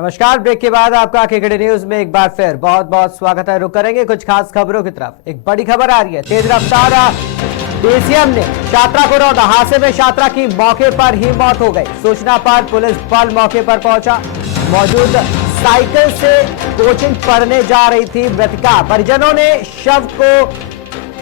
नमस्कार। ब्रेक के बाद आपका केकेडी न्यूज में एक बार फिर बहुत बहुत स्वागत है। रुक करेंगे कुछ खास खबरों की तरफ। एक बड़ी खबर आ रही है। तेज रफ्तार डीसीएम ने छात्रा को रौंदा। हादसे में छात्रा की मौके पर ही मौत हो गई। सूचना पर पुलिस बल मौके पर पहुंचा। मौजूद साइकिल से कोचिंग पढ़ने जा रही थी मृतका। परिजनों ने शव को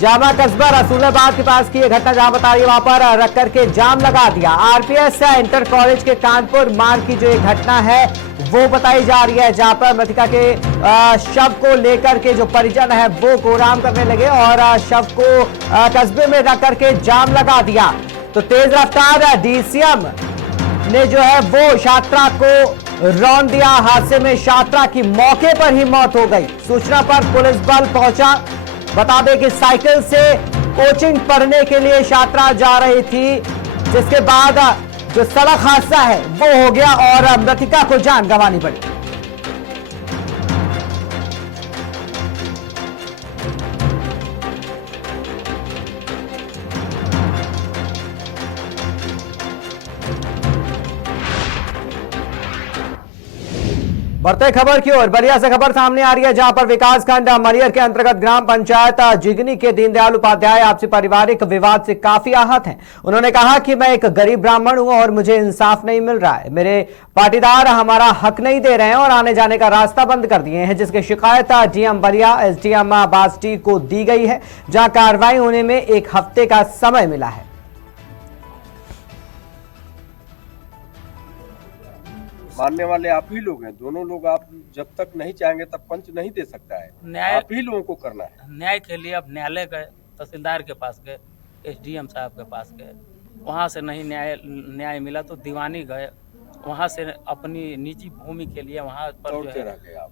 जामा कस्बा रसूलाबाद के पास की यह घटना जहां बता रही है वहां पर रख करके जाम लगा दिया। आरपीएस इंटर कॉलेज के कानपुर मार्ग की जो ये घटना है वो बताई जा रही है, जहां पर मृतका के शव को लेकर के जो परिजन है वो गोराम करने लगे और शव को कस्बे में रख करके जाम लगा दिया। तो तेज रफ्तार डीसीएम ने जो है वो छात्रा को रौंद दिया। हादसे में छात्रा की मौके पर ही मौत हो गई। सूचना पर पुलिस बल पहुंचा। बता दें कि साइकिल से कोचिंग पढ़ने के लिए छात्रा जा रही थी, जिसके बाद जो सड़क हादसा है वो हो गया और मृतका को जान गंवानी पड़ी। बढ़ते खबर की ओर बलिया से खबर सामने आ रही है, जहां पर विकासखंड मलियर के अंतर्गत ग्राम पंचायत जिगनी के दीनदयाल उपाध्याय आपसी पारिवारिक विवाद से काफी आहत हैं। उन्होंने कहा कि मैं एक गरीब ब्राह्मण हूं और मुझे इंसाफ नहीं मिल रहा है। मेरे पाटीदार हमारा हक नहीं दे रहे हैं और आने जाने का रास्ता बंद कर दिए हैं, जिसकी शिकायत डीएम बलिया एसडीएम बास्टी को दी गई है, जहां कार्रवाई होने में 1 हफ्ते का समय मिला है। मानने वाले आप ही लोग हैं, दोनों लोग। आप जब तक नहीं चाहेंगे तब पंच नहीं दे सकता है। न्याय आप ही लोगों को करना है। न्याय के लिए अब न्यायालय गए, तहसीलदार के पास गए, एसडीएम साहब के पास गए, वहाँ से नहीं न्याय मिला तो दीवानी गए, वहाँ से अपनी निजी भूमि के लिए वहाँ पर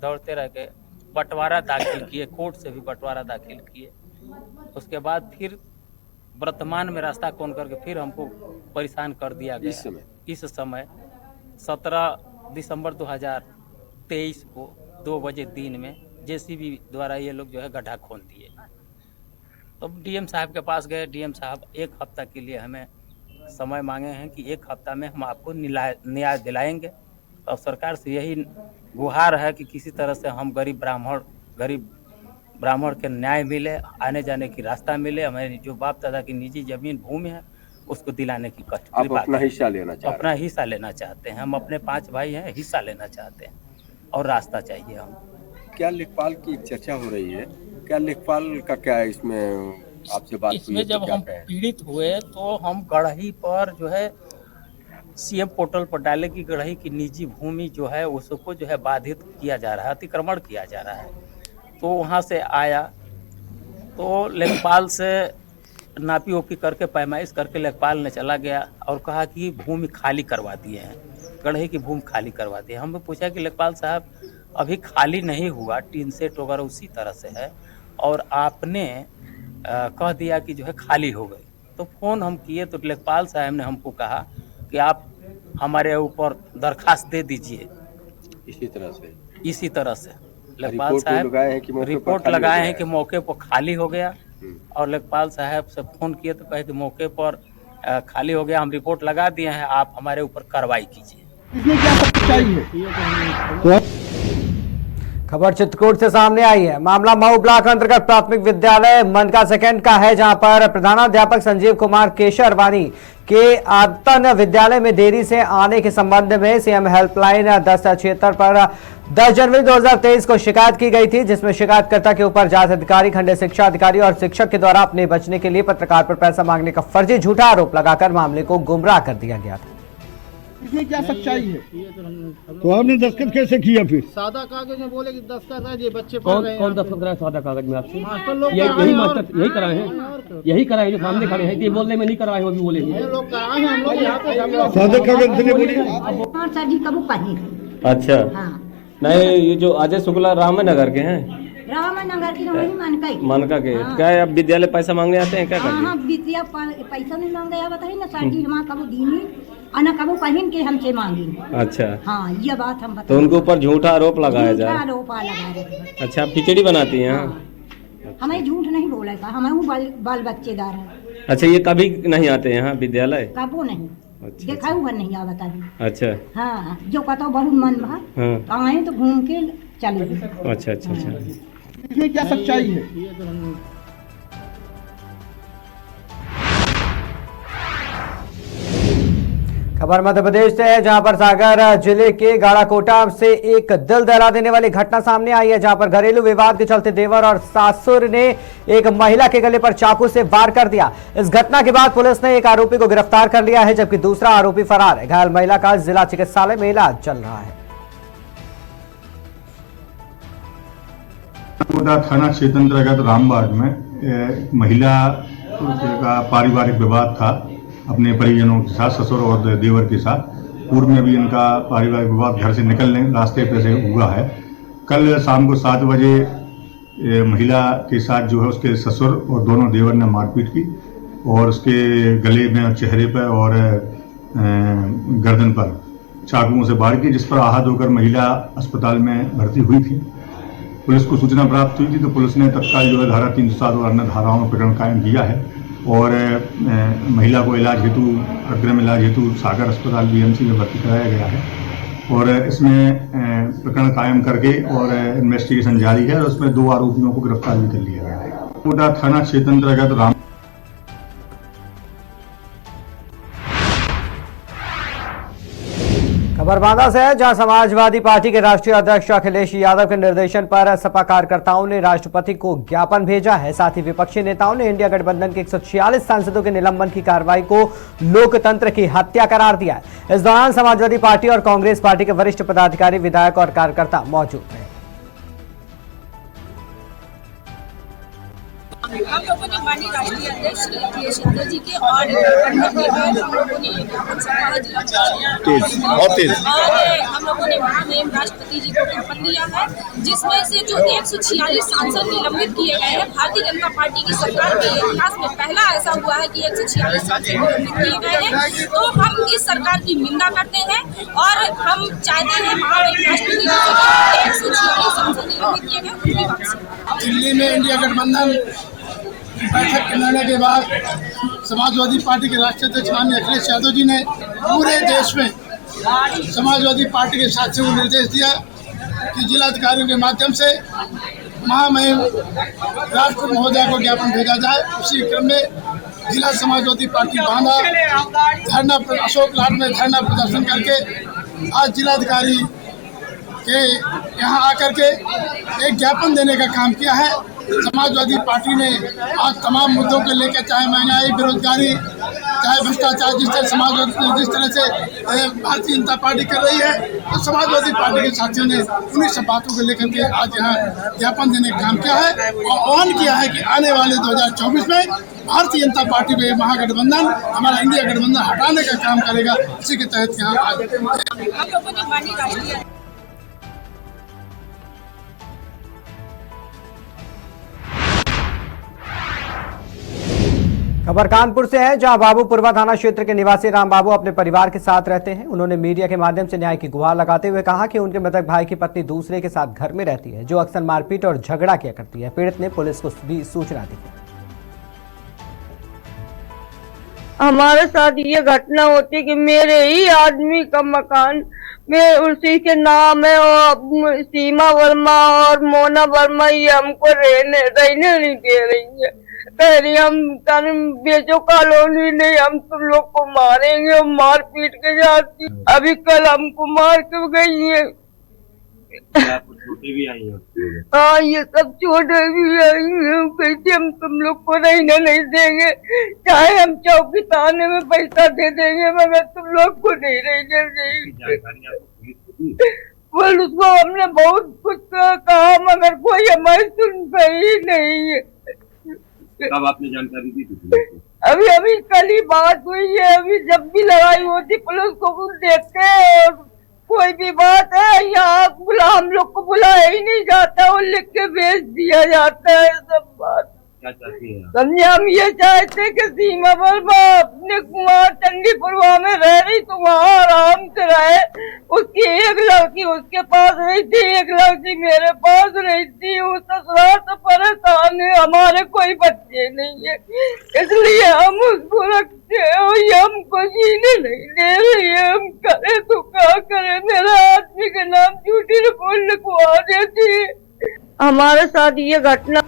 दौड़ते रह गए, बंटवारा दाखिल किए, कोर्ट से भी बंटवारा दाखिल किए। उसके बाद फिर वर्तमान में रास्ता कौन करके फिर हमको परेशान कर दिया गया। इस समय 17 दिसंबर 2023 को 2 बजे दिन में जेसीबी द्वारा ये लोग जो है गड्ढा खोद दिए। तो डीएम साहब के पास गए। डीएम साहब 1 हफ्ता के लिए हमें समय मांगे हैं कि 1 हफ्ता में हम आपको न्याय दिलाएंगे। और सरकार से यही गुहार है कि किसी तरह से हम गरीब ब्राह्मण के न्याय मिले, आने जाने की रास्ता मिले। हमारी जो बाप दादा की निजी जमीन भूमि है उसको दिलाने की आप अपना हिस्सा लेना चाहते हैं। अपना हिस्सा लेना चाहते हैं। हम अपने 5 भाई हैं, हिस्सा लेना चाहते हैं और रास्ता चाहिए हम। क्या लेखपाल की चर्चा हो रही है? क्या लेखपाल का क्या है इसमें आपसे बात हुई? इसमें जब हम पीड़ित हुए तो हम गढ़ही पर जो है सीएम पोर्टल पर डाले कि गढ़ही की निजी भूमि जो है उसको जो है बाधित किया जा रहा है, अतिक्रमण किया जा रहा है। तो वहाँ से आया तो लेखपाल से नापी ओपी करके पैमाइश करके लेखपाल ने चला गया और कहा कि भूमि खाली करवा दिए हैं, गढ़ही की भूमि खाली करवा दी है। हमने पूछा कि लेखपाल साहब अभी खाली नहीं हुआ, टीन सेट वगैरह उसी तरह से है और आपने कह दिया कि जो है खाली हो गई। तो फ़ोन हम किए तो लेखपाल साहब ने हमको कहा कि आप हमारे ऊपर दरखास्त दे दीजिए। इसी तरह से लेखपाल साहब रिपोर्ट लगाए हैं कि मौके पर खाली हो गया। और लेखपाल साहब से फ़ोन किए तो कहे कि मौके पर खाली हो गया, हम रिपोर्ट लगा दिए हैं, आप हमारे ऊपर कार्रवाई कीजिए। इसमें क्या सच्चाई है? खबर चित्रकूट से सामने आई है। मामला मऊ ब्लॉक अंतर्गत प्राथमिक विद्यालय मनका सेकेंड का है, जहां पर प्रधानाध्यापक संजीव कुमार केशरवानी के आदतन विद्यालय में देरी से आने के संबंध में सीएम हेल्पलाइन 1076 पर 10 जनवरी 2023 को शिकायत की गई थी, जिसमें शिकायतकर्ता के ऊपर जांच अधिकारी, खंड शिक्षा अधिकारी और शिक्षक के द्वारा अपने बचने के लिए पत्रकार पर पैसा मांगने का फर्जी झूठा आरोप लगाकर मामले को गुमराह कर दिया गया था। इसमें क्या सच्चाई है? तो आपने दस्तखत कैसे किया? फिर सादा कागज में बोले कि दस्तखत है, ये बच्चे पढ़ रहे हैं। कौन दस्तखत कराया सादा कागज में आपसे? यही मास्टर यही कराए हैं, यही कराए जो सामने खड़े हैं। ये बोलने में नहीं कराए, वो भी बोले लोग कराए हैं। हम लोग यहाँ पे सादा कागज से बोलिए। सर जी कबू कहीं। अच्छा नहीं, ये जो अजय शुक्ला रामनगर के हैं, रामनगर की मनका के क्या आप विद्यालय पैसा मांगने आते हैं क्या? हाँ विद्या पैसा नहीं मांगे बताइए ना सर जी, हमारा कबू दीनी अना कबू कहीं के हमसे मांगी। अच्छा हाँ ये बात हम तो उनके ऊपर झूठा आरोप लगाया जा रहा है। अच्छा, आप खिचड़ी बनाती हैं? हमें झूठ नहीं बोला था, हमें बाल बच्चेदार है। अच्छा, ये कभी नहीं आते यहाँ विद्यालय? कबू नहीं। देखा हुआ नहीं आवत अभी। अच्छा। हाँ जो कहता बहुत मन भा हाँ। तो आए तो घूम के चले गए। अच्छा अच्छा अच्छा। इसमें क्या सच्चाई है? खबर मध्य प्रदेश से है, जहां पर सागर जिले के गाड़ाकोटा से एक दिल दहला देने वाली घटना सामने आई है, जहां पर घरेलू विवाद के चलते देवर और सासुर ने एक महिला के गले पर चाकू से वार कर दिया। इस घटना के बाद पुलिस ने एक आरोपी को गिरफ्तार कर लिया है, जबकि दूसरा आरोपी फरार है। घायल महिला का जिला चिकित्सालय में इलाज चल रहा है। थाना क्षेत्र अंतर्गत रामबाग में महिला का पारिवारिक विवाद था अपने परिजनों के साथ, ससुर और देवर के साथ। पूर्व में भी इनका पारिवारिक विवाद घर से निकलने रास्ते पे से हुआ है। कल शाम को 7 बजे महिला के साथ जो है उसके ससुर और दोनों देवर ने मारपीट की और उसके गले में, चेहरे पर और गर्दन पर चाकुओं से वार की, जिस पर आहत होकर महिला अस्पताल में भर्ती हुई थी। पुलिस को सूचना प्राप्त हुई थी तो पुलिस ने तत्काल जो है धारा 307 और अन्य धाराओं में प्रकरण कायम किया है और महिला को इलाज हेतु, अग्रिम इलाज हेतु सागर अस्पताल BMC में भर्ती कराया गया है और इसमें प्रकरण कायम करके और इन्वेस्टिगेशन जारी है और उसमें 2 आरोपियों को गिरफ्तार भी कर लिया गया है। कोटा थाना क्षेत्र अंतर्गत राम खबर बांदा से है, जहां समाजवादी पार्टी के राष्ट्रीय अध्यक्ष अखिलेश यादव के निर्देशन पर सपा कार्यकर्ताओं ने राष्ट्रपति को ज्ञापन भेजा है। साथ ही विपक्षी नेताओं ने इंडिया गठबंधन के 146 सांसदों के निलंबन की कार्रवाई को लोकतंत्र की हत्या करार दिया है। इस दौरान समाजवादी पार्टी और कांग्रेस पार्टी के वरिष्ठ पदाधिकारी, विधायक और कार्यकर्ता मौजूद रहे। हम लोगों ने माननीय राष्ट्रीय अध्यक्ष श्री अखिलेश यादव जी के और हम लोगों ने ज्ञापन और हम लोगों ने महामहिम राष्ट्रपति जी को ज्ञापन दिया है, जिसमें से जो 146 सांसद निलंबित किए गए हैं। भारतीय जनता पार्टी की सरकार के इतिहास में पहला ऐसा हुआ है कि 146 सांसद निलंबित किए गए हैं। तो हम इस सरकार की निंदा करते हैं और हम चाहते हैं महामहिम राष्ट्रपति जी से 146 सांसद निलंबित किए गए उनकी वापसी। दिल्ली में इंडिया गठबंधन बैठक के निर्णय के बाद समाजवादी पार्टी के राष्ट्रीय अध्यक्ष माननीय अखिलेश यादव जी ने पूरे देश में समाजवादी पार्टी के साथियों को निर्देश दिया कि जिलाधिकारियों के माध्यम से महामहिम राष्ट्रपति महोदय को ज्ञापन भेजा जाए। उसी क्रम में जिला समाजवादी पार्टी बांदा धरना अशोक लाट में धरना प्रदर्शन करके आज जिलाधिकारी के यहाँ आकर के एक ज्ञापन देने का काम किया है। समाजवादी पार्टी ने आज तमाम मुद्दों को लेकर, चाहे महंगाई, बेरोजगारी, चाहे भ्रष्टाचार, जिस तरह से भारतीय जनता पार्टी कर रही है, तो समाजवादी पार्टी के साथियों ने उन्हीं सब बातों को लेकर के आज यहाँ ज्ञापन देने का काम किया है और आह्वान किया है कि आने वाले 2024 में भारतीय जनता पार्टी में महागठबंधन, हमारा इंडिया गठबंधन हटाने का काम करेगा। इसी के तहत यहाँ आज हम लोगों ने माननीय राष्ट्रीय खबर कानपुर से है, जहां बाबूपुरवा थाना क्षेत्र के निवासी राम बाबू अपने परिवार के साथ रहते हैं। उन्होंने मीडिया के माध्यम से न्याय की गुहार लगाते हुए कहा कि उनके मृतक भाई की पत्नी दूसरे के साथ घर में रहती है, जो अक्सर मारपीट और झगड़ा किया करती है। पीड़ित ने पुलिस को भी सूचना दी। हमारे साथ ये घटना होती कि मेरे ही आदमी का मकान में उसी के नाम है और सीमा वर्मा और मोना वर्मा ये हमको रहने नहीं दे रही है। कह रही हम बेचो कॉलोनी नहीं, हम तुम लोग को मारेंगे और मार पीट के जाती। अभी कल हमको मार के गई है। छोटे भी आई हैं। हाँ, ये सब छोटे भी आई हैं। कहते हम तुम लोग को रहने नहीं देंगे, चाहे हम चौकी थाने में पैसा दे देंगे, मगर तुम लोग को नहीं रहने देंगे। पुलिस को हमने बहुत कुछ कहा मगर कोई हमारी सुनता ही नहीं है। कब आपने जानकारी दी थी? अभी कल ही बात हुई है। अभी जब भी लड़ाई होती पुलिस को देखते हैं और कोई भी बात है यहाँ हम लोग को बुलाया ही नहीं जाता और लिख के भेज दिया जाता है सब बात। क्या चाहती है? समझे, हम ये चाहते कि सीमा वर्मा अपने कुमार चंडीपुरवा में रह रही तो वहाँ आराम से रहे। उसकी एक लड़की उसके पास रही थी, एक लड़की मेरे पास रही थी। उस ससुराल से परेशान है, हमारे कोई बच्चे नहीं है, इसलिए हम उसको रखते हैं और ये हमको जीने नहीं हमारे साथ ये घटना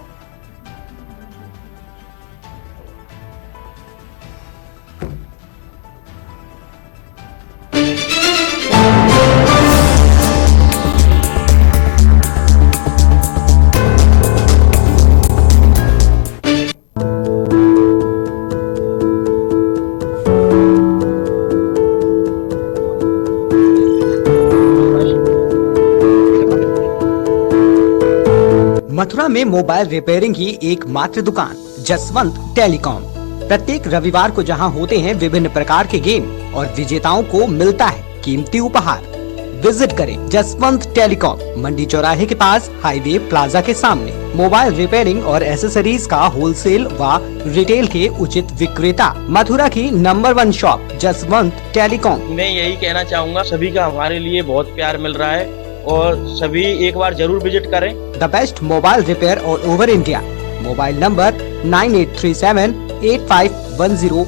मथुरा में मोबाइल रिपेयरिंग की एकमात्र दुकान जसवंत टेलीकॉम। प्रत्येक रविवार को जहां होते हैं विभिन्न प्रकार के गेम और विजेताओं को मिलता है कीमती उपहार। विजिट करें जसवंत टेलीकॉम, मंडी चौराहे के पास, हाईवे प्लाजा के सामने। मोबाइल रिपेयरिंग और एसेसरीज का होलसेल व रिटेल के उचित विक्रेता। मथुरा की नंबर 1 शॉप जसवंत टेलीकॉम। मैं यही कहना चाहूँगा, सभी का हमारे लिए बहुत प्यार मिल रहा है और सभी एक बार जरूर विजिट करें। The best mobile repair all over India. Mobile number 98378510